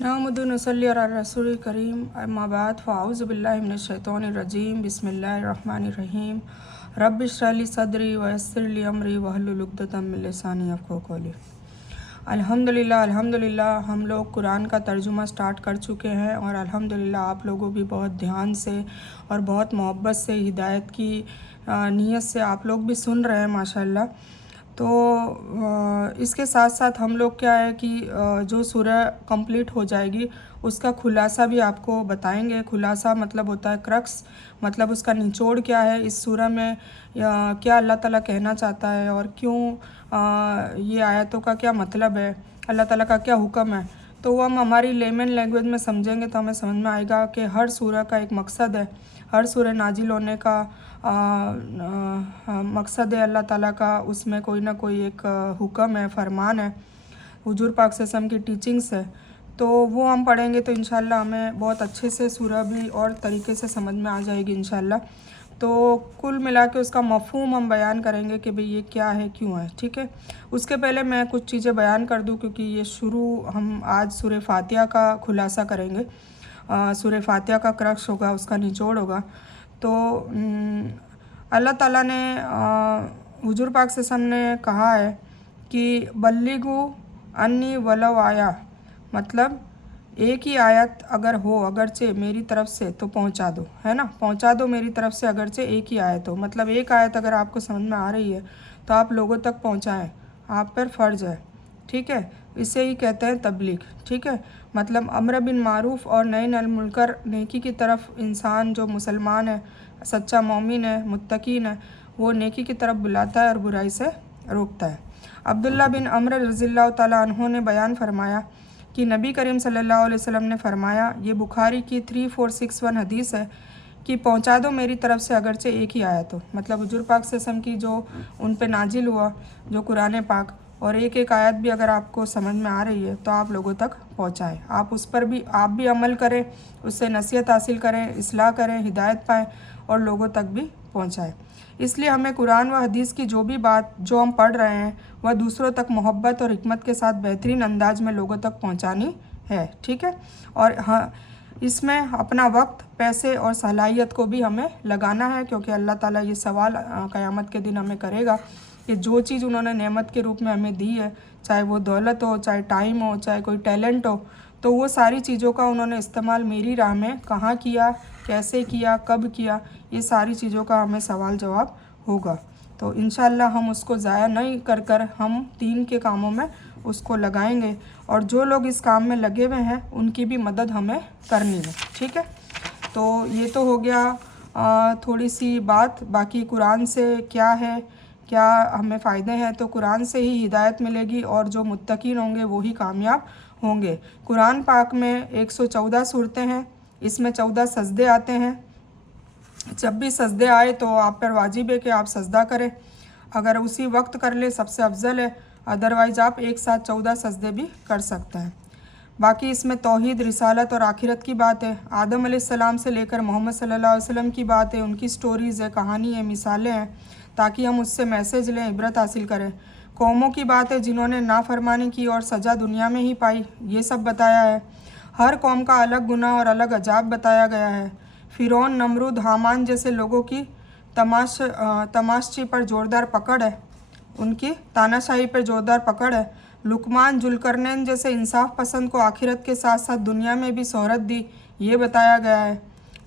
नहमदु नसल्ली अला रसूलिल करीम अम्मा बाद फ़अऊज़ु बिल्लाहि मिनश शैतानिर रजीम बिस्मिल्लाहिर रहमानिर रहीम रब्बि इश्रह ली सदरी व यस्सिर ली अमरी वहलुल उक़दतम मिन लिसानी यफ़क़हू क़ौली। अल्हम्दुलिल्लाह हम लोग कुरान का तर्जुमा स्टार्ट कर चुके हैं और अल्हम्दुलिल्लाह आप लोगों भी बहुत ध्यान से और बहुत मोहब्बत से हिदायत की नीयत से आप लोग भी सुन रहे हैं माशाअल्लाह। तो इसके साथ साथ हम लोग क्या है कि जो सूरह कंप्लीट हो जाएगी उसका खुलासा भी आपको बताएंगे। खुलासा मतलब होता है क्रक्स, मतलब उसका निचोड़ क्या है, इस सूरह में क्या अल्लाह ताला कहना चाहता है और क्यों ये आयतों का क्या मतलब है, अल्लाह ताला का क्या हुक्म है। तो वो हम हमारी लेमन लैंग्वेज में समझेंगे तो हमें समझ में आएगा कि हर सूरह का एक मकसद है, हर सूरह नाजिल होने का मकसद है अल्लाह ताला का, उसमें कोई ना कोई एक हुक्म है, फरमान है, हुजूर पाक सल्लल्लाहु अलैहि वसल्लम की टीचिंग्स है। तो वो हम पढ़ेंगे तो इंशाल्लाह हमें बहुत अच्छे से सूरह भी और तरीके से समझ में आ जाएगी इंशाल्लाह। तो कुल मिला के उसका मफ़हूम हम बयान करेंगे कि भाई ये क्या है, क्यों है, ठीक है। उसके पहले मैं कुछ चीज़ें बयान कर दूं क्योंकि ये शुरू हम आज सूरह फातिहा का खुलासा करेंगे। सूरह फातिहा का क्रक्स होगा, उसका निचोड़ होगा। तो अल्लाह ताला ने हुजूर पाक से हमने कहा है कि बल्लिगु अन्नी वलव आया, मतलब एक ही आयत अगर हो अगरचे मेरी तरफ से तो पहुंचा दो, है ना, पहुंचा दो मेरी तरफ से अगरचे एक ही आयत हो। मतलब एक आयत अगर आपको समझ में आ रही है तो आप लोगों तक पहुंचाएं, आप पर फ़र्ज़ है, ठीक है। इसे ही कहते हैं तबलीग, ठीक है। मतलब अम्र बिन मारूफ़ और नही अनिल मुनकर, नेकी की तरफ इंसान जो मुसलमान है, सच्चा मोमिन है, मुत्तकीन है, वो नेकी की तरफ बुलाता है और बुराई से रोकता है। अब्दुल्ला बिन अम्र रज़ियल्लाहु ताला अन्हु ने बयान फरमाया कि नबी करीम सल्लल्लाहु अलैहि वसल्लम ने फरमाया, ये बुखारी की 3461 हदीस है कि पहुंचा दो मेरी तरफ से अगरचे एक ही आयत हो। मतलब हुजूर पाक सल्लल्लाहु अलैहि वसल्लम की जो उन पे नाजिल हुआ जो कुरान पाक, और एक एक आयत भी अगर आपको समझ में आ रही है तो आप लोगों तक पहुंचाएं, आप उस पर भी आप भी अमल करें, उससे नसीहत हासिल करें, इस्लाह करें, हिदायत पाएँ और लोगों तक भी पहुंचाएं। इसलिए हमें कुरान व हदीस की जो भी बात जो हम पढ़ रहे हैं वह दूसरों तक मोहब्बत और हिकमत के साथ बेहतरीन अंदाज में लोगों तक पहुंचानी है, ठीक है। और हाँ, इसमें अपना वक्त, पैसे और सलाहियत को भी हमें लगाना है क्योंकि अल्लाह ताला ये सवाल क़यामत के दिन हमें करेगा कि जो चीज़ उन्होंने नेमत के रूप में हमें दी है, चाहे वो दौलत हो, चाहे टाइम हो, चाहे कोई टैलेंट हो, तो वो सारी चीज़ों का उन्होंने इस्तेमाल मेरी राह में कहाँ किया, कैसे किया, कब किया, ये सारी चीज़ों का हमें सवाल जवाब होगा। तो इंशाअल्लाह हम उसको ज़ाया नहीं कर हम दीन के कामों में उसको लगाएंगे और जो लोग इस काम में लगे हुए हैं उनकी भी मदद हमें करनी है, ठीक है। तो ये तो हो गया थोड़ी सी बात। बाकी कुरान से क्या है, क्या हमें फ़ायदे हैं, तो कुरान से ही हिदायत मिलेगी और जो मुत्तकीन होंगे वो ही कामयाब होंगे। कुरान पाक में 114 सूरतें हैं, इसमें 14 सजदे आते हैं। जब भी सजदे आए तो आप पर वाजिब है कि आप सजदा करें, अगर उसी वक्त कर ले सबसे अफजल है, अदरवाइज़ आप एक साथ 14 सजदे भी कर सकते हैं। बाकी इसमें तौहीद, रिसालत और आखिरत की बात है, आदम अलैहिस्सलाम से लेकर मोहम्मद सल्लल्लाहु अलैहि वसल्लम की बात है, उनकी स्टोरीज़ है, कहानी है, मिसालें हैं, ताकि हम उससे मैसेज लें, इबरत हासिल करें। कौमों की बात है जिन्होंने नाफरमानी की और सज़ा दुनिया में ही पाई, ये सब बताया है। हर कौम का अलग गुनाह और अलग अजाब बताया गया है। फ़िरौन, नमरूद, हामान जैसे लोगों की तमाशची पर ज़ोरदार पकड़ है, उनकी तानाशाही पर ज़ोरदार पकड़ है। लुकमान, जुल्करनैन जैसे इंसाफ पसंद को आखिरत के साथ साथ दुनिया में भी शोहरत दी, ये बताया गया है,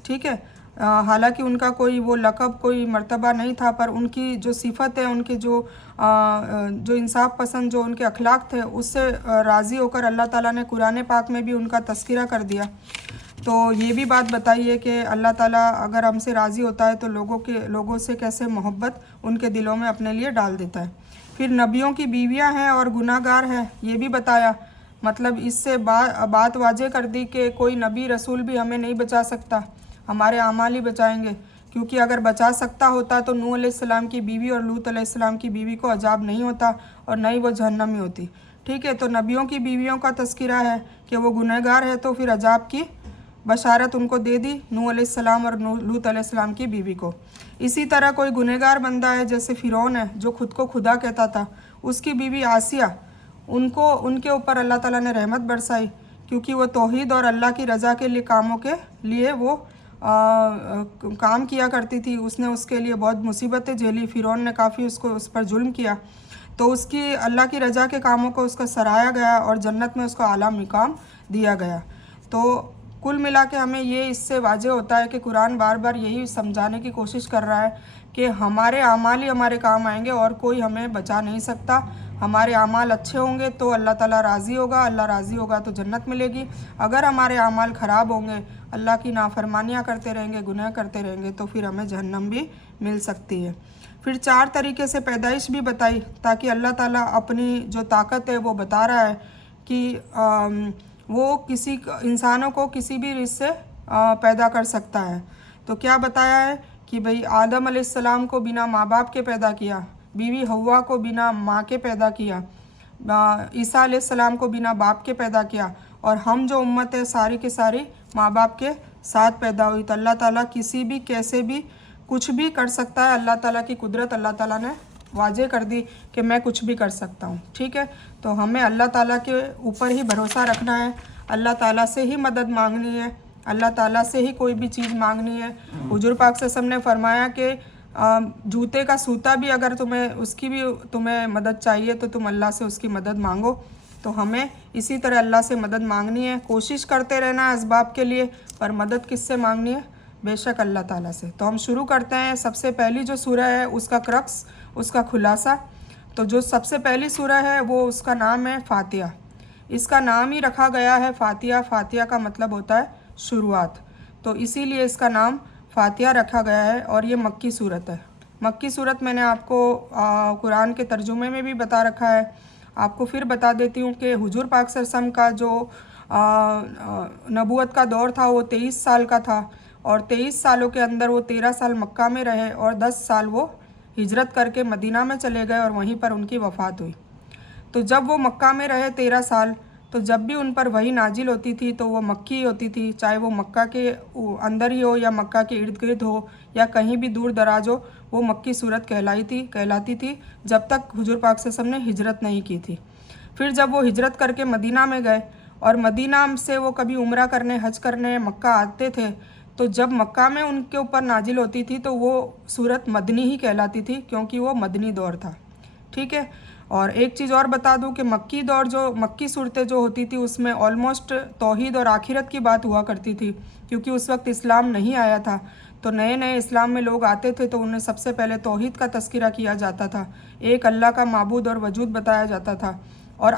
ठीक है। हालांकि उनका कोई वो लक़ब, कोई मर्तबा नहीं था, पर उनकी जो सिफत है, उनकी जो इंसाफ पसंद जो उनके अखलाक थे, उससे राज़ी होकर अल्लाह ताला ने कुरान पाक में भी उनका तज़किरा कर दिया। तो ये भी बात बताई है कि अल्लाह ताला अगर हमसे राज़ी होता है तो लोगों से कैसे मोहब्बत उनके दिलों में अपने लिए डाल देता है। फिर नबियों की बीवियां हैं और गुनाहगार हैं, ये भी बताया। मतलब इससे बात वाज़ेह कर दी कि कोई नबी रसूल भी हमें नहीं बचा सकता, हमारे आमाल ही बचाएंगे, क्योंकि अगर बचा सकता होता तो नूह अलैहिस्सलाम की बीवी और लूत अलैहिस्सलाम की बीवी को अजाब नहीं होता और न ही वो जहन्नमी होती, ठीक है। तो नबियों की बीवियों का तज़किरा है कि वो गुनहगार है, तो फिर अजाब की बशारत उनको दे दी, नूह अलैहिस्सलाम और लूत अलैहिस्सलाम की बीवी को। इसी तरह कोई गुनहगार बंदा है जैसे फ़िरौन है जो खुद को खुदा कहता था, उसकी बीवी आसिया, उनके ऊपर अल्लाह ताला ने रहमत बरसाई क्योंकि वो तौहीद और अल्लाह की रज़ा के लिए कामों के लिए वो काम किया करती थी। उसने उसके लिए बहुत मुसीबतें झेली, फ़िरौन ने काफ़ी उस पर जुल्म किया, तो उसकी अल्लाह की रज़ा के कामों को उसका सराहा गया और जन्नत में उसको आला मुकाम दिया गया। तो कुल मिला के हमें ये इससे वाज़ेह होता है कि कुरान बार बार यही समझाने की कोशिश कर रहा है कि हमारे अमाल ही हमारे काम आएंगे और कोई हमें बचा नहीं सकता। हमारे अमाल अच्छे होंगे तो अल्लाह ताला राज़ी होगा, अल्लाह राज़ी होगा तो जन्नत मिलेगी। अगर हमारे अमाल ख़राब होंगे, अल्लाह की नाफरमानियाँ करते रहेंगे, गुनाह करते रहेंगे, तो फिर हमें जहन्नम भी मिल सकती है। फिर 4 तरीके से पैदाइश भी बताई, ताकि अल्लाह ताला अपनी जो ताकत है वो बता रहा है कि वो किसी इंसानों को किसी भी रिज़्क़ से पैदा कर सकता है। तो क्या बताया है कि भाई आदम अलैहिस्सलाम को बिना माँ बाप के पैदा किया, बीवी हव्वा को बिना माँ के पैदा किया, ईसा अलैहिस्सलाम को बिना बाप के पैदा किया, और हम जो उम्मत है सारी की सारी माँ बाप के साथ पैदा हुई। तो अल्लाह ताला किसी भी कैसे भी कुछ भी कर सकता है। अल्लाह ताला की कुदरत अल्लाह ताला ने वाज़ेह कर दी कि मैं कुछ भी कर सकता हूँ। ठीक है, तो हमें अल्लाह ताला के ऊपर ही भरोसा रखना है, अल्लाह ताला से ही मदद मांगनी है, अल्लाह ताला से ही कोई भी चीज़ मांगनी है। हुजूर पाक सल्लल्लाहु अलैहि वसल्लम ने फरमाया कि जूते का सूता भी अगर तुम्हें मदद चाहिए तो तुम अल्लाह से उसकी मदद मांगो। तो हमें इसी तरह अल्लाह से मदद मांगनी है, कोशिश करते रहना है असबाब के लिए, पर मदद किससे मांगनी है? बेशक अल्लाह ताला से। तो हम शुरू करते हैं। सबसे पहली जो सूरह है उसका क्रक्स, उसका खुलासा। तो जो सबसे पहली सूरह है वो उसका नाम है फातिहा। इसका नाम ही रखा गया है फातिहा। फातिहा का मतलब होता है शुरुआत, तो इसीलिए इसका नाम फातिहा रखा गया है। और ये मक्की सूरत है। मक्की सूरत मैंने आपको कुरान के तर्जुमे में भी बता रखा है। आपको फिर बता देती हूँ कि हुजूर पाक सल्लल्लाहु अलैहि वसल्लम का जो नबूवत का दौर था वो 23 साल का था, और 23 सालों के अंदर वो 13 साल मक्का में रहे और 10 साल वो हिजरत करके मदीना में चले गए और वहीं पर उनकी वफ़ात हुई। तो जब वो मक्का में रहे 13 साल, तो जब भी उन पर वही नाजिल होती थी तो वो मक्की होती थी, चाहे वो मक्का के अंदर ही हो या मक्का के इर्द गिर्द हो या कहीं भी दूर दराज हो, वो मक्की सूरत कहलाती थी जब तक हुजूर पाक सल्लल्लाहु अलैहि वसल्लम ने हिजरत नहीं की थी। फिर जब वो हिजरत करके मदीना में गए और मदीना से वो कभी उम्रा करने, हज करने मक्का आते थे, तो जब मक्का में उनके ऊपर नाजिल होती थी तो वो सूरत मदनी ही कहलाती थी, क्योंकि वो मदनी दौर था। ठीक है, और एक चीज़ और बता दूं कि मक्की सूरतें जो होती थी उसमें ऑलमोस्ट तौहीद और आखिरत की बात हुआ करती थी, क्योंकि उस वक्त इस्लाम नहीं आया था। तो नए नए इस्लाम में लोग आते थे तो उन्हें सबसे पहले तौहीद का तस्करा किया जाता था, एक अल्लाह का माबूद और वजूद बताया जाता था, और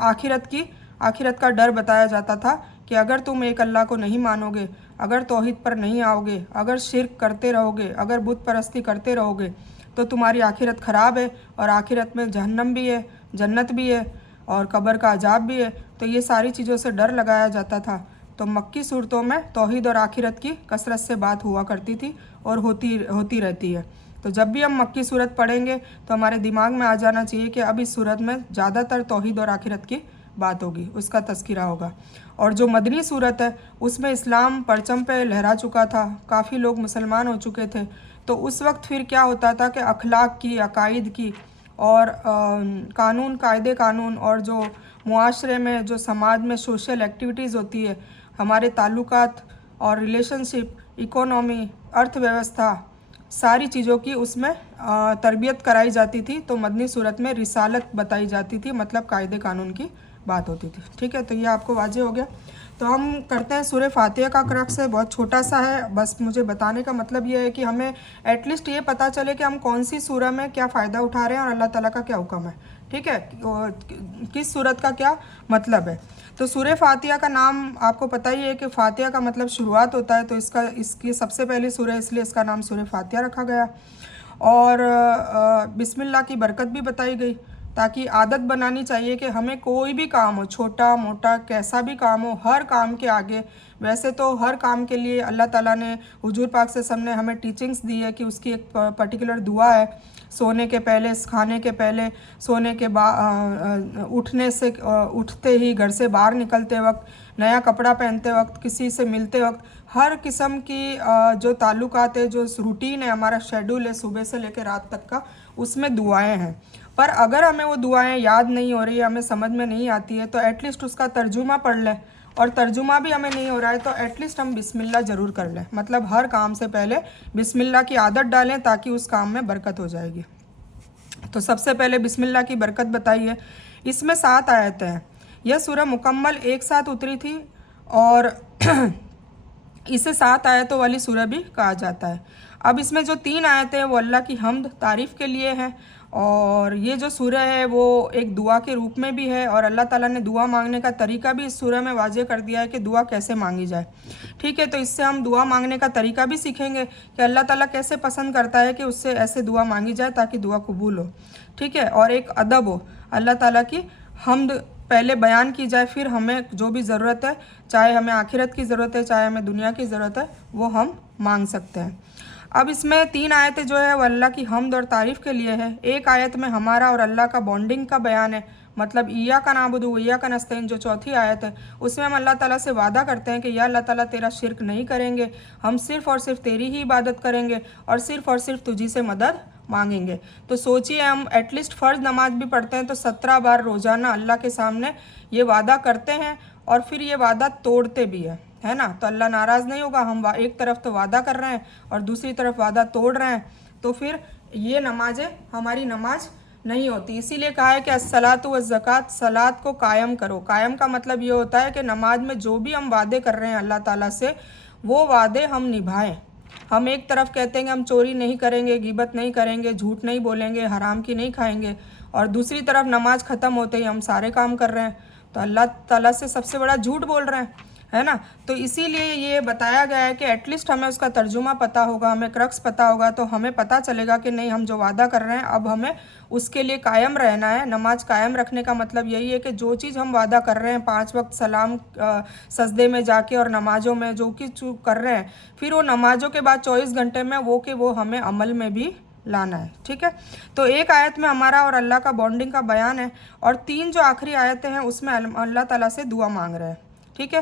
आखिरत का डर बताया जाता था कि अगर तुम एक अल्लाह को नहीं मानोगे, अगर तौहीद पर नहीं आओगे, अगर शिर्क करते रहोगे, अगर बुत परस्ती करते रहोगे, तो तुम्हारी आखिरत ख़राब है, और आखिरत में जहन्नम भी है, जन्नत भी है, और कब्र का अजाब भी है। तो ये सारी चीज़ों से डर लगाया जाता था। तो मक्की सूरतों में तौहीद और आखिरत की कसरत से बात हुआ करती थी और होती रहती है। तो जब भी हम मक्की सूरत पढ़ेंगे तो हमारे दिमाग में आ जाना चाहिए कि अब इस सूरत में ज़्यादातर तौहीद और आखिरत की बात होगी, उसका तज़किरा होगा। और जो मदनी सूरत है उसमें इस्लाम परचम पे लहरा चुका था, काफ़ी लोग मुसलमान हो चुके थे। तो उस वक्त फिर क्या होता था कि अखलाक की, अकाइद की और कानून, कायदे कानून, और जो मुआशरे में, जो समाज में सोशल एक्टिविटीज़ होती है, हमारे ताल्लुकात और रिलेशनशिप, इकोनॉमी, अर्थव्यवस्था, सारी चीज़ों की उसमें तरबियत कराई जाती थी। तो मदनी सूरत में रिसालत बताई जाती थी, मतलब कायदे कानून की बात होती थी। ठीक है, तो ये आपको वाज़ेह हो गया। तो हम करते हैं सूरह फातिहा का क्रक्स है, बहुत छोटा सा है, बस मुझे बताने का मतलब ये है कि हमें एटलीस्ट ये पता चले कि हम कौन सी सूरह में क्या फ़ायदा उठा रहे हैं और अल्लाह ताला का क्या हुक्म है। ठीक है, किस सूरत का क्या मतलब है। तो सूरह फातिहा का नाम आपको पता ही है कि फातिहा का मतलब शुरुआत होता है, तो इसकी सबसे पहली सूरह, इसलिए इसका नाम सूरह फातिहा रखा गया। और बिस्मिल्लाह की बरकत भी बताई गई, ताकि आदत बनानी चाहिए कि हमें कोई भी काम हो, छोटा मोटा कैसा भी काम हो, हर काम के आगे, वैसे तो हर काम के लिए अल्लाह ताला ने, हुजूर पाक से हमने हमें टीचिंग्स दी है कि उसकी एक पर्टिकुलर दुआ है, सोने के पहले, खाने के पहले, सोने के उठते ही, घर से बाहर निकलते वक्त, नया कपड़ा पहनते वक्त, किसी से मिलते वक्त, हर किस्म की जो ताल्लुकात है, जो रूटीन है, हमारा शेड्यूल है सुबह से लेकर रात तक का, उसमें दुआएं हैं। पर अगर हमें वो दुआएं याद नहीं हो रही है, हमें समझ में नहीं आती है, तो एटलीस्ट उसका तर्जुमा पढ़ लें اور ترجمہ بھی ہمیں نہیں ہو رہا ہے تو ایٹ لیسٹ ہم بسم اللہ ضرور کر لیں، مطلب ہر کام سے پہلے بسم اللہ کی عادت ڈالیں تاکہ اس کام میں برکت ہو جائے گی۔ تو سب سے پہلے بسم اللہ کی برکت بتائیے۔ اس میں 7 آیتیں ہیں، یہ سورہ مکمل ایک ساتھ اتری تھی اور اسے 7 آیتوں والی سورہ بھی کہا جاتا ہے۔ اب اس میں جو 3 آیتیں ہیں وہ اللہ کی حمد تعریف کے لیے ہیں، اور یہ جو سورہ ہے وہ ایک دعا کے روپ میں بھی ہے، اور اللہ تعالیٰ نے دعا مانگنے کا طریقہ بھی اس سورہ میں واضح کر دیا ہے کہ دعا کیسے مانگی جائے۔ ٹھیک ہے، تو اس سے ہم دعا مانگنے کا طریقہ بھی سیکھیں گے کہ اللہ تعالیٰ کیسے پسند کرتا ہے کہ اس سے ایسے دعا مانگی جائے تاکہ دعا قبول ہو۔ ٹھیک ہے، اور ایک ادب ہو، اللہ تعالیٰ کی حمد پہلے بیان کی جائے، پھر ہمیں جو بھی ضرورت ہے، چاہے ہمیں آخرت کی ضرورت ہے چاہے ہمیں دنیا کی ضرورت ہے، وہ ہم مانگ سکتے ہیں۔ اب اس میں 3 آیتیں جو ہے وہ اللہ کی حمد اور تعریف کے لیے ہے۔ ایک آیت میں ہمارا اور اللہ کا بانڈنگ کا بیان ہے، مطلب ایاک نعبد و ایاک نستعین جو چوتھی آیت ہے، اس میں ہم اللہ تعالیٰ سے وعدہ کرتے ہیں کہ یا اللہ تعالیٰ تیرا شرک نہیں کریں گے، ہم صرف اور صرف تیری ہی عبادت کریں گے اور صرف تجھی سے مدد مانگیں گے۔ تو سوچئے ہم ایٹ لیسٹ فرض نماز بھی پڑھتے ہیں تو 17 بار روزانہ اللہ کے سامنے یہ وعدہ کرتے ہیں اور پھر یہ وعدہ توڑتے بھی ہیں، ہے نا؟ تو اللہ ناراض نہیں ہوگا، ہم ایک طرف تو وعدہ کر رہے ہیں اور دوسری طرف وعدہ توڑ رہے ہیں، تو پھر یہ نمازیں ہماری نماز نہیں ہوتی۔ اسی لیے کہا ہے کہ الصلاۃ والزکوٰۃ، صلاۃ کو قائم کرو۔ قائم کا مطلب یہ ہوتا ہے کہ نماز میں جو بھی ہم وعدے کر رہے ہیں اللہ تعالیٰ سے، وہ وعدے ہم نبھائیں۔ ہم ایک طرف کہتے ہیں کہ ہم چوری نہیں کریں گے، غیبت نہیں کریں گے، جھوٹ نہیں بولیں گے، حرام کی نہیں کھائیں گے، اور دوسری طرف نماز ختم ہوتے ہی ہم سارے کام کر رہے ہیں، تو اللہ تعالیٰ سے سب سے بڑا جھوٹ بول رہے ہیں، ہے نا؟ تو اسی لیے یہ بتایا گیا ہے کہ ایٹ لیسٹ ہمیں اس کا ترجمہ پتہ ہوگا، ہمیں کرکس پتہ ہوگا، تو ہمیں پتہ چلے گا کہ نہیں، ہم جو وعدہ کر رہے ہیں اب ہمیں اس کے لیے قائم رہنا ہے۔ نماز قائم رکھنے کا مطلب یہی ہے کہ جو چیز ہم وعدہ کر رہے ہیں، 5 وقت سلام سجدے میں جا کے اور نمازوں میں جو کچھ کر رہے ہیں، پھر وہ نمازوں کے بعد 24 گھنٹے میں وہ ہمیں عمل میں بھی لانا ہے۔ ٹھیک ہے، تو ایک آیت میں ہمارا اور اللہ کا بانڈنگ کا بیان ہے، اور 3 جو آخری آیتیں ہیں اس میں اللہ تعالیٰ سے دعا مانگ رہے ہیں۔ ٹھیک ہے،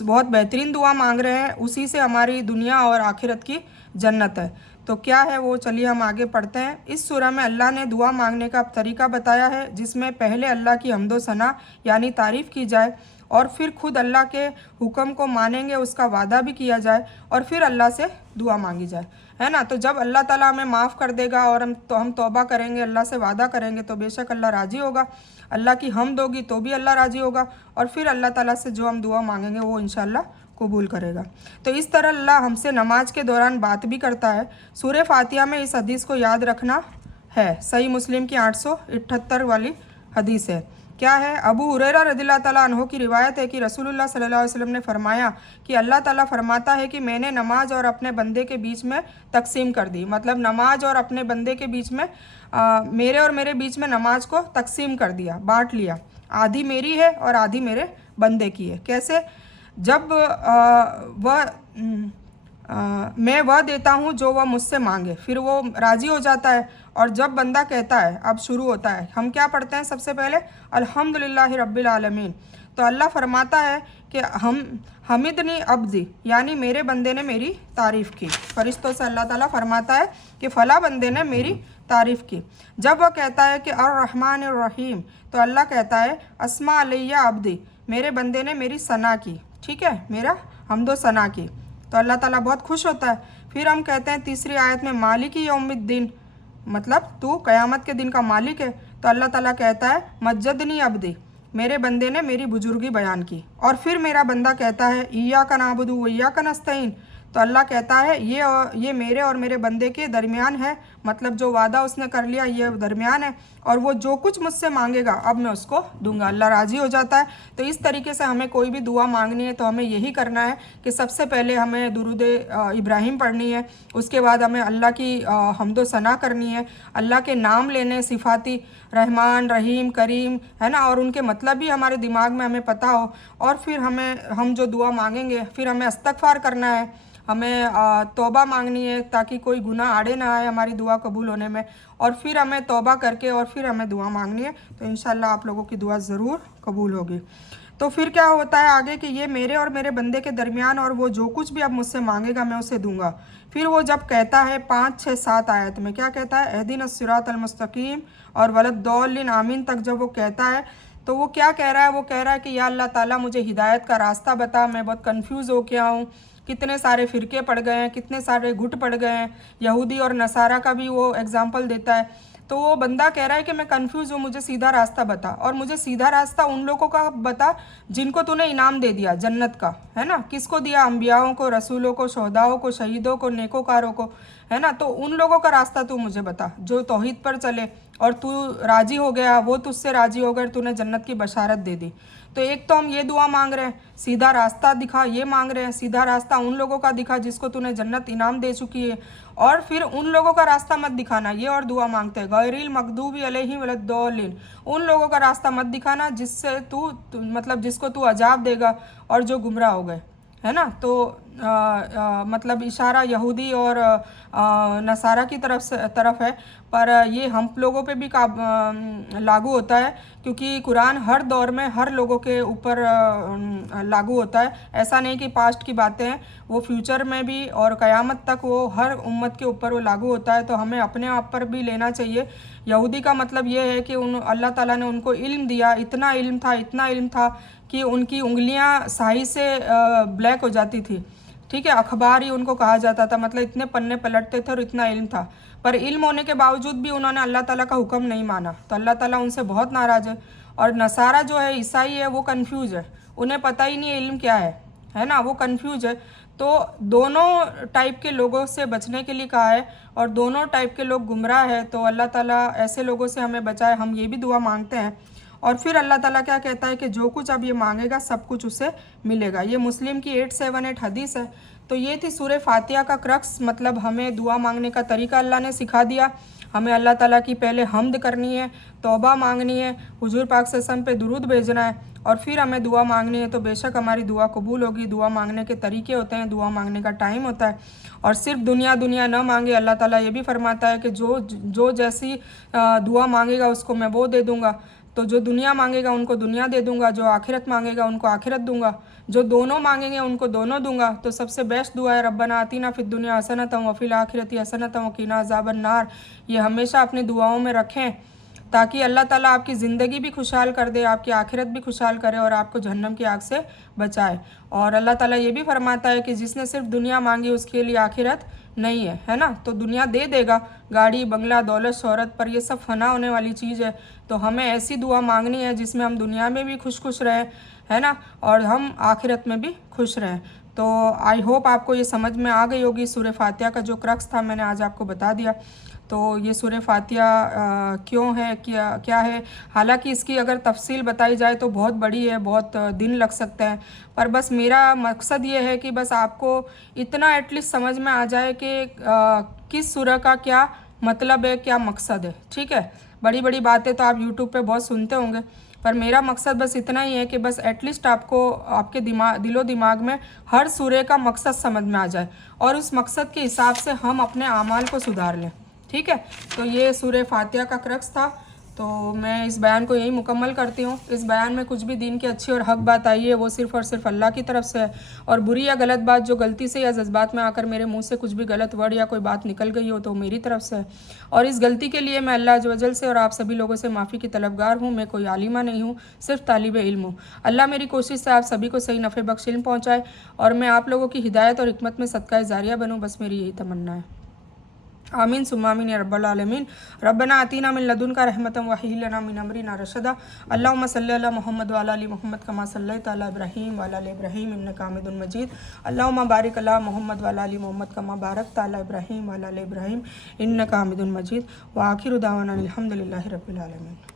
بہت بہترین دعا مانگ رہے ہیں، اسی سے ہماری دنیا اور آخرت کی جنت ہے۔ تو کیا ہے وہ، چلیے ہم آگے پڑھتے ہیں۔ اس سورہ میں اللہ نے دعا مانگنے کا طریقہ بتایا ہے، جس میں پہلے اللہ کی حمد و ثنا یعنی تعریف کی جائے، اور پھر خود اللہ کے حکم کو مانیں گے، اس کا وعدہ بھی کیا جائے، اور پھر اللہ سے دعا مانگی جائے، ہے نا؟ تو جب اللہ تعالیٰ ہمیں معاف کر دے گا اور ہم توبہ کریں گے، اللہ سے وعدہ کریں گے، تو بے شک اللہ راضی ہوگا، اللہ کی حمد ہوگی تو بھی اللہ راضی ہوگا، اور پھر اللہ تعالیٰ سے جو ہم دعا مانگیں گے وہ انشاءاللہ قبول کرے گا۔ تو اس طرح اللہ ہم سے نماز کے دوران بات بھی کرتا ہے۔ سورہ فاتحہ میں اس حدیث کو یاد رکھنا ہے، صحیح مسلم کی 878 والی حدیث ہے۔ کیا ہے؟ ابو ہریرہ رضی اللہ تعالیٰ عنہ کی روایت ہے کہ رسول اللہ صلی اللہ علیہ وسلم نے فرمایا کہ اللہ تعالیٰ فرماتا ہے کہ میں نے نماز اور اپنے بندے کے بیچ میں تقسیم کر دی، مطلب نماز اور اپنے بندے کے بیچ میں میرے اور میرے بیچ میں نماز کو تقسیم کر دیا، بانٹ لیا، آدھی میری ہے اور آدھی میرے بندے کی ہے۔ کیسے؟ جب میں وہ دیتا ہوں جو وہ مجھ سے مانگے، پھر وہ راضی ہو جاتا ہے، اور جب بندہ کہتا ہے، اب شروع ہوتا ہے، ہم کیا پڑھتے ہیں سب سے پہلے؟ الحمدللہ رب العالمین۔ تو اللہ فرماتا ہے کہ حمدنی عبدی، یعنی میرے بندے نے میری تعریف کی۔ فرشتوں سے اللہ تعالیٰ فرماتا ہے کہ فلاں بندے نے میری تعریف کی۔ جب وہ کہتا ہے کہ الرحمن الرحیم، تو اللہ کہتا ہے اسما علیہ عبدی، میرے بندے نے میری ثنا کی، ٹھیک ہے، میرا حمد و ثنا کی، تو اللہ تعالیٰ بہت خوش ہوتا ہے۔ پھر ہم کہتے ہیں تیسری آیت میں مالک یوم الدین، مطلب تو قیامت کے دن کا مالک ہے، تو اللہ تعالیٰ کہتا ہے مجدنی عبدی، میرے بندے نے میری بزرگی بیان کی۔ اور پھر میرا بندہ کہتا ہے ایاک نعبد و ایاک نستعین، تو اللہ کہتا ہے یہ میرے اور میرے بندے کے درمیان ہے، مطلب جو وعدہ اس نے کر لیا یہ درمیان ہے، اور وہ جو کچھ مجھ سے مانگے گا اب میں اس کو دوں گا، اللہ راضی ہو جاتا ہے۔ تو اس طریقے سے ہمیں کوئی بھی دعا مانگنی ہے تو ہمیں یہی کرنا ہے کہ سب سے پہلے ہمیں درود ابراہیم پڑھنی ہے، اس کے بعد ہمیں اللہ کی حمد و ثنا کرنی ہے، اللہ کے نام لینے صفاتی، رحمان رحیم کریم، ہے نا، اور ان کے مطلب بھی ہمارے دماغ میں ہمیں پتہ ہو، اور پھر ہم جو دعا مانگیں گے پھر ہمیں استغفار کرنا ہے، ہمیں توبہ مانگنی ہے تاکہ کوئی گناہ آڑے نہ آئے ہماری دعا قبول ہونے میں، اور پھر ہمیں توبہ کر کے اور پھر ہمیں دعا مانگنی ہے، تو انشاءاللہ آپ لوگوں کی دعا ضرور قبول ہوگی۔ تو پھر کیا ہوتا ہے آگے کہ یہ میرے اور میرے بندے کے درمیان، اور وہ جو کچھ بھی اب مجھ سے مانگے گا میں اسے دوں گا۔ پھر وہ جب کہتا ہے 5 6 7 آیت میں کیا کہتا ہے؟ اہدنا الصراط المستقیم اور ولد الضالین آمین تک جب وہ کہتا ہے تو وہ کیا کہہ رہا ہے؟ وہ کہہ رہا ہے کہ یا اللہ تعالیٰ مجھے ہدایت کا راستہ بتا، میں بہت کنفیوز ہو گیا ہوں، کتنے سارے فرقے پڑ گئے ہیں، کتنے سارے گٹ پڑ گئے ہیں، یہودی اور نصارہ کا بھی وہ اگزامپل دیتا ہے۔ تو وہ بندہ کہہ رہا ہے کہ میں کنفیوز ہوں، مجھے سیدھا راستہ بتا، اور مجھے سیدھا راستہ ان لوگوں کا بتا جن کو تو نے انعام دے دیا جنت کا، ہے نا؟ کس کو دیا؟ انبیاؤں کو، رسولوں کو، شہداؤں کو، شہیدوں کو، نیکوکاروں کو، ہے نا؟ تو ان لوگوں کا راستہ تو مجھے بتا جو توحید پر چلے، اور تو راضی ہو گیا، وہ تجھ سے راضی ہو گئے، تو نے جنت کی بشارت دے دی۔ تو ایک تو ہم یہ دعا مانگ رہے ہیں، سیدھا راستہ دکھا، یہ مانگ رہے ہیں سیدھا راستہ ان لوگوں کا دکھا جس کو تو نے جنت انعام دے چکی ہے، اور پھر ان لوگوں کا راستہ مت دکھانا، یہ اور دعا مانگتے ہیں غیر المغضوب علیہم ولا الضالین، ان لوگوں کا راستہ مت دکھانا جس سے تو مطلب جس کو تو عذاب دے گا اور جو گمراہ ہو گئے، ہے نا؟ تو مطلب اشارہ یہودی اور نصارہ کی طرف ہے، پر یہ ہم لوگوں پہ بھی لاگو ہوتا ہے، کیونکہ قرآن ہر دور میں ہر لوگوں کے اوپر لاگو ہوتا ہے۔ ایسا نہیں کہ پاسٹ کی باتیں ہیں، وہ فیوچر میں بھی اور قیامت تک وہ ہر امت کے اوپر وہ لاگو ہوتا ہے، تو ہمیں اپنے آپ پر بھی لینا چاہیے۔ یہودی کا مطلب یہ ہے کہ اللہ تعالیٰ نے ان کو علم دیا، اتنا علم تھا کہ ان کی انگلیاں سیاہی سے بلیک ہو جاتی تھی، ٹھیک ہے؟ اخبار ہی ان کو کہا جاتا تھا، مطلب اتنے پنے پلٹتے تھے اور اتنا علم تھا، پر علم ہونے کے باوجود بھی انہوں نے اللہ تعالیٰ کا حکم نہیں مانا، تو اللہ تعالیٰ ان سے بہت ناراض ہے۔ اور نصارہ جو ہے، عیسائی ہے، وہ کنفیوز ہے، انہیں پتہ ہی نہیں علم کیا ہے نا؟ وہ کنفیوز ہے۔ تو دونوں ٹائپ کے لوگوں سے بچنے کے لیے کہا ہے، اور دونوں ٹائپ کے لوگ گمراہ ہیں، تو اللہ تعالیٰ ایسے لوگوں سے ہمیں بچائے، ہم یہ بھی دعا مانگتے ہیں۔ اور پھر اللہ تعالیٰ کیا کہتا ہے کہ جو کچھ اب یہ مانگے گا سب کچھ اسے ملے گا۔ یہ مسلم کی 878 حدیث ہے۔ تو یہ تھی سورہ فاتحہ کا کرکس، مطلب ہمیں دعا مانگنے کا طریقہ اللہ نے سکھا دیا۔ ہمیں اللہ تعالیٰ کی پہلے حمد کرنی ہے، توبہ مانگنی ہے، حضور پاک صلی اللہ علیہ وسلم پہ درود بھیجنا ہے، اور پھر ہمیں دعا مانگنی ہے، تو بے شک ہماری دعا قبول ہوگی۔ دعا مانگنے کے طریقے ہوتے ہیں، دعا مانگنے کا ٹائم ہوتا ہے، اور صرف دنیا نہ مانگے۔ اللہ تعالیٰ یہ بھی فرماتا ہے کہ جو جیسی دعا مانگے گا اس کو میں وہ دے دوں گا، تو جو دنیا مانگے گا ان کو دنیا دے دوں گا، جو آخرت مانگے گا ان کو آخرت دوں گا، جو دونوں مانگیں گے ان کو دونوں دوں گا۔ تو سب سے بیسٹ دعا ہے ربنا آتینا فی الدنیا حسنۃ وفی الآخرۃ حسنۃ وقنا عذاب النار۔ یہ ہمیشہ اپنی دعاؤں میں رکھیں، تاکہ اللہ تعالیٰ آپ کی زندگی بھی خوشحال کر دے، آپ کی آخرت بھی خوشحال کرے، اور آپ کو جہنم کی آگ سے بچائے۔ اور اللہ تعالیٰ یہ بھی فرماتا ہے کہ جس نے صرف دنیا مانگی اس کے لیے آخرت نہیں ہے نا؟ تو دنیا دے دے گا، گاڑی، بنگلہ، دولت، شہرت، پر یہ سب فنا ہونے والی چیز ہے۔ تو ہمیں ایسی دعا مانگنی ہے جس میں ہم دنیا میں بھی خوش رہیں، ہے نا؟ اور ہم آخرت میں بھی خوش رہیں۔ تو آئی ہوپ آپ کو یہ سمجھ میں آ گئی ہوگی۔ سورہ فاتحہ کا جو کرکس تھا میں نے آج آپ کو بتا دیا۔ تو یہ سورہ فاتحہ کیوں ہے، کیا ہے؟ حالانکہ اس کی اگر تفصیل بتائی جائے تو بہت بڑی ہے، بہت دن لگ سکتے ہیں، پر بس میرا مقصد یہ ہے کہ بس آپ کو اتنا ایٹ لیسٹ سمجھ میں آ جائے کہ کس سورہ کا کیا مطلب ہے، کیا مقصد ہے، ٹھیک ہے؟ بڑی بڑی باتیں تو آپ یوٹیوب پہ بہت سنتے ہوں گے، پر میرا مقصد بس اتنا ہی ہے کہ بس ایٹ لیسٹ آپ کو آپ کے دل و دماغ میں ہر سورہ کا مقصد سمجھ میں آ جائے، اور اس مقصد کے حساب سے ہم اپنے اعمال کو سدھار لیں، ٹھیک ہے؟ تو یہ سورہ فاتحہ کا کرکس تھا۔ تو میں اس بیان کو یہی مکمل کرتی ہوں۔ اس بیان میں کچھ بھی دین کی اچھی اور حق بات آئی ہے وہ صرف اور صرف اللہ کی طرف سے ہے، اور بری یا غلط بات جو غلطی سے یا جذبات میں آ کر میرے منہ سے کچھ بھی غلط ورڈ یا کوئی بات نکل گئی ہو تو میری طرف سے ہے، اور اس غلطی کے لیے میں اللہ عز و جل سے اور آپ سبھی لوگوں سے معافی کی طلبگار ہوں۔ میں کوئی عالمہ نہیں ہوں، صرف طالب علم ہوں۔ اللہ میری کوشش سے آپ سبھی کو صحیح نفع بخش علم پہنچائے، اور میں آپ لوگوں کی ہدایت اور حکمت میں صدقہ جاریہ بنوں، بس میری یہی تمنا ہے۔ آمین ثم آمین یا رب العالمین۔ ربنا آتینا من لدنک رحمۃ وہیئ لنا من امرنا رشدا۔ اللہم صلی علی محمد وعلی آل محمد کما صلیت علی ابراہیم وعلی آل ابراہیم انک حمید مجید۔ اللہم بارک علی محمد وعلی آل محمد کما بارکت علی ابراہیم وعلی آل ابراہیم انک حمید مجید۔ وآخر دعوانا الحمد للہ رب العالمین۔